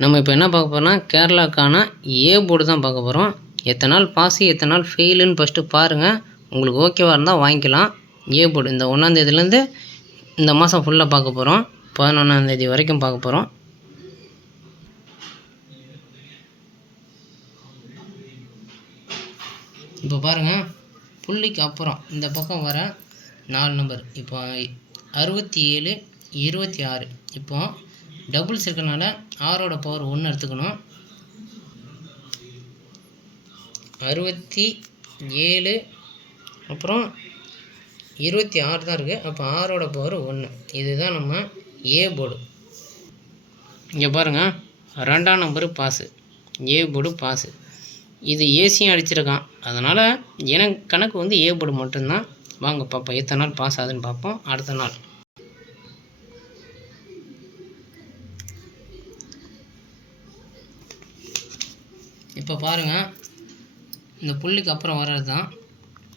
நம்ம இப்போ என்ன பார்க்க போகிறோம்னா கேரளாக்கான ஏ போர்டு தான் பார்க்க போகிறோம். எத்தனை நாள் பாஸு எத்தனை நாள் ஃபெயிலுன்னு ஃபஸ்ட்டு பாருங்கள். உங்களுக்கு ஓகேவாக இருந்தால் வாங்கிக்கலாம். ஏ போர்டு இந்த 1ஆம் தேதியிலேருந்து இந்த மாதம் ஃபுல்லாக பார்க்க போகிறோம். 11ஆம் தேதி வரைக்கும் பார்க்க போகிறோம். இப்போ பாருங்கள், புள்ளிக்கு அப்புறம் இந்த பக்கம் வர 4 நம்பர் இப்போ 67 26. இப்போ டபுள்ஸ் இருக்கனால ஆரோட பவர் 1 எடுத்துக்கணும். 67 அப்புறம் 26 தான் இருக்குது. அப்போ ஆரோட பவர் 1. இதுதான் நம்ம ஏ போர்டு. இங்கே பாருங்கள், 2ஆம் number pass, A board pass. இது ஏசியும் அடிச்சிருக்கான். அதனால் எனக்கு கணக்கு வந்து ஏ போர்டு மட்டும்தான். வாங்க பார்ப்போம் எத்தனை நாள் பாஸ் ஆகுதுன்னு பார்ப்போம். அடுத்த நாள் இப்போ பாருங்கள், இந்த புள்ளிக்கு அப்புறம் வர்றது தான்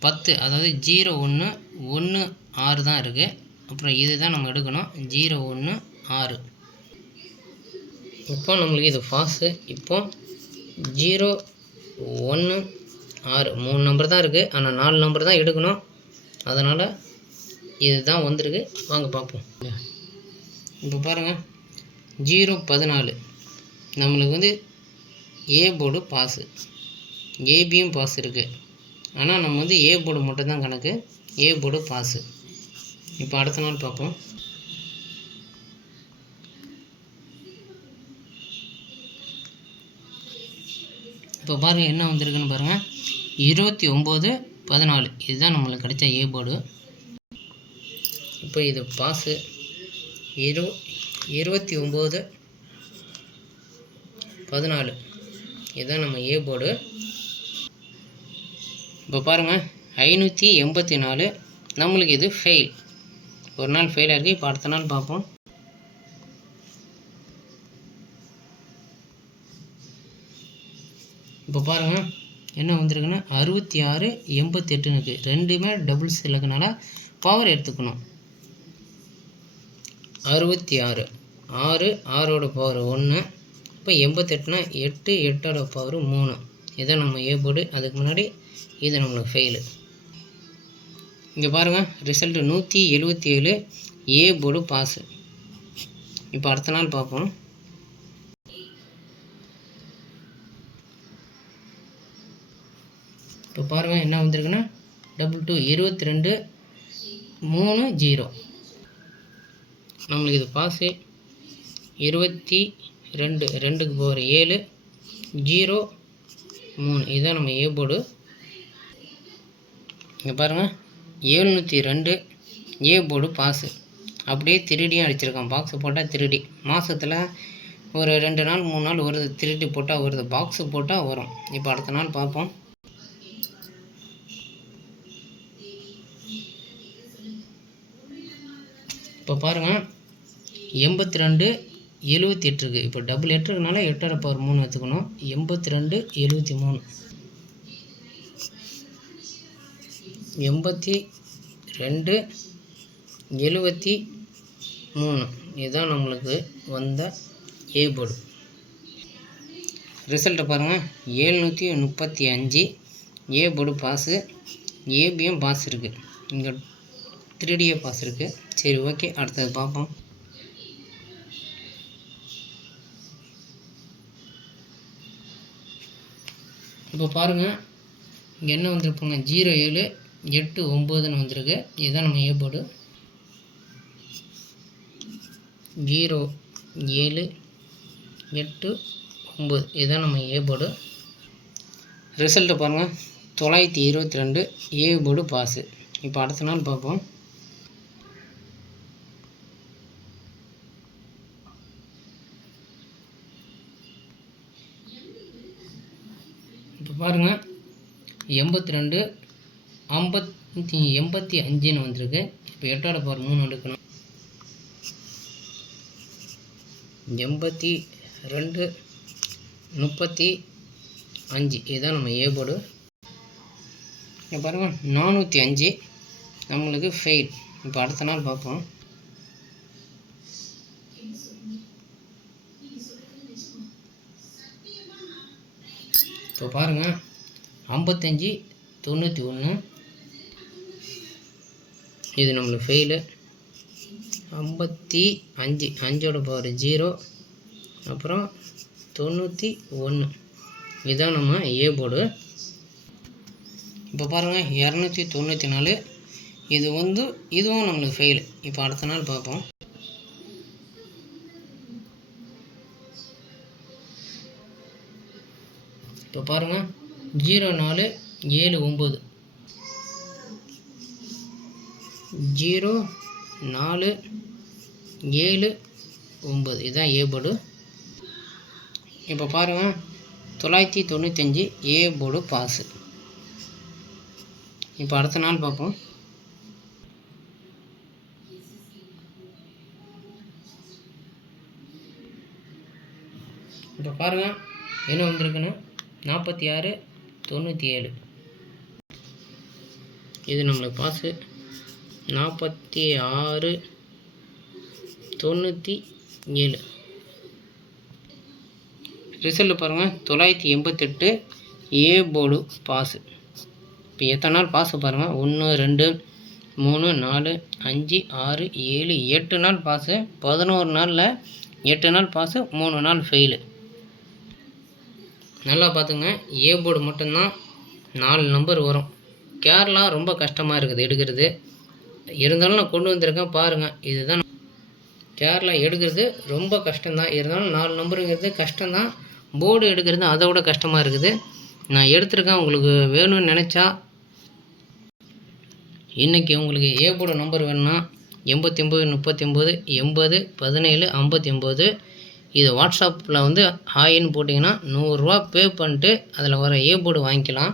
10, அதாவது 0 1 1 6 தான் இருக்குது. அப்புறம் இது தான் நம்ம எடுக்கணும், 0 1 6. இப்போ நம்மளுக்கு இது பாஸு. இப்போ 0 1 6 3 நம்பர் தான் இருக்குது. ஆனால் 4 நம்பர் தான் எடுக்கணும். அதனால் இது தான் வந்திருக்கு. வாங்க பார்ப்போம். இப்போ பாருங்கள், 0 14 நம்மளுக்கு வந்து ஏ போர்டு பாஸு, ஏபியும் பாஸ் இருக்குது. ஆனால் நம்ம வந்து ஏ போர்டு மட்டும்தான் கணக்கு, ஏ போர்டு பாஸு. இப்போ அடுத்த நாள் பார்ப்போம். இப்போ பாருங்கள் என்ன வந்திருக்குன்னு பாருங்கள், 29 14. இதுதான் நம்மளுக்கு கிடைச்ச ஏ போர்டு. இப்போ இது பாஸு 29 14. இதுதான் நம்ம ஏ போர்டு. இப்போ பாருங்கள் 584 நம்மளுக்கு இது ஃபெயில். ஒரு நாள் ஃபெயிலாக இருக்குது. இப்போ அடுத்த நாள் பார்ப்போம். இப்போ பாருங்கள் என்ன வந்திருக்குன்னா 66 88 இருக்குது. ரெண்டுமே டபுள்ஸ் இல்லைனால பவர் எடுத்துக்கணும். 66 6 6ஓட பவர் 1. இப்போ 88னா 8 8ஓட பவர் 3. இதான் நம்ம ஏ போர்டு. அதுக்கு முன்னாடி இது நம்மளுக்கு ஃபெயிலு. இங்கே பாருங்கள் ரிசல்ட்டு 177 ஏ போர்டு பாஸு. இப்போ அடுத்த நாள் பார்ப்போம். இப்போ பாருங்கள் என்ன வந்திருக்குன்னா 22 22 3 0. நம்மளுக்கு இது பாஸு 22 2க்கு பவர் 7 0 3. இதுதான் நம்ம ஏ போர்டு. இங்கே பாருங்கள் 702 ஏ போர்டு பாஸு. அப்படியே திருடியும் அடிச்சிருக்கான். பாக்ஸு போட்டால் திருடி மாதத்தில் ஒரு 2 நாள் 3 நாள் வருது. திருடி போட்டால் வருது, பாக்ஸு போட்டால் வரும். இப்போ அடுத்த நாள் பார்ப்போம். இப்போ பாருங்கள் 82 78 இருக்குது. இப்போ டபுள் 8 இருக்குனால 8ஓட பவர் 3 எடுத்துக்கணும். 82 73 82 73. இதுதான் நம்மளுக்கு வந்த ஏ போர்டு. ரிசல்ட்டை பாருங்கள் 735 ஏ போர்டு பாஸு. ஏபியும் பாஸ் இருக்குது. இங்கே 3D பாஸ் இருக்குது. சரி ஓகே, அடுத்தது பார்ப்போம். இப்போ பாருங்கள் இங்கே என்ன வந்திருப்பாங்க, 07 8 9ன்னு வந்திருக்கு. இதுதான் நம்ம ஏ போர்டு. 07 8 9 இதுதான் நம்ம ஏ போர்டு. ரிசல்ட்டு பாருங்கள் 922 ஏ போர்டு பாஸு. இப்போ அடுத்த நாள் பார்ப்போம். இப்போ பாருங்கள் 82 85ன்னு வந்திருக்கு. இப்போ 8ஓட பவர் 3 எடுக்கணும். 82 35 இதுதான் நம்ம ஏ போர்டு. இங்கே பாருங்கள் 405 நம்மளுக்கு ஃபெயில். இப்போ அடுத்த நாள் பார்ப்போம். இப்போ பாருங்கள் 55 91 இது நம்மளுக்கு ஃபெயிலு. 55 5ஓட பவர் 0 அப்புறம் 91 இதுதான் நம்ம ஏ போர்டு. இப்போ பாருங்கள் 294 இது இதுவும் நம்மளுக்கு ஃபெயிலு. இப்போ அடுத்த நாள் பார்ப்போம். இப்போ பாருங்கள் 0479 0479 இதுதான் ஏ போர்டு. இப்போ பாருங்கள் 995 ஏ போர்டு பாஸு. இப்போ அடுத்த நாள் பார்ப்போம். இப்போ பாருங்கள் என்ன வந்திருக்குன்னு 4697 இது நம்மளுக்கு பாஸு. 4697 ரிசல்ட் பாருங்கள் 988 ஏ போர்டு பாஸு. இப்போ எத்தனை நாள் பாஸு பாருங்கள் 1 2 3 4 5 6 7 8 நாள் பாஸு. 11 நாளில் 8 நாள் பாஸு, 3 நாள் ஃபெயிலு. நல்லா பார்த்துங்க, ஏ போர்டு மட்டும்தான் 4 நம்பர் வரும். கேரளா ரொம்ப கஷ்டமாக இருக்குது எடுக்கிறது. இருந்தாலும் நான் கொண்டு வந்திருக்கேன் பாருங்கள். இதுதான் கேரளா எடுக்கிறது ரொம்ப கஷ்டம்தான். இருந்தாலும் 4 நம்பருங்கிறது கஷ்டம்தான். போர்டு எடுக்கிறது அதை விட கஷ்டமாக இருக்குது. நான் எடுத்திருக்கேன். உங்களுக்கு வேணும்னு நினச்சா இன்றைக்கி உங்களுக்கு ஏ போர்டு நம்பர் வேணும்னா 89 39 80 17 59 இது வாட்ஸ்அப்பில் ஹாயின்னு போட்டிங்கன்னா 100 ரூபா பே பண்ணிட்டு அதில் வர ஏ போர்டு வாங்கிக்கலாம்.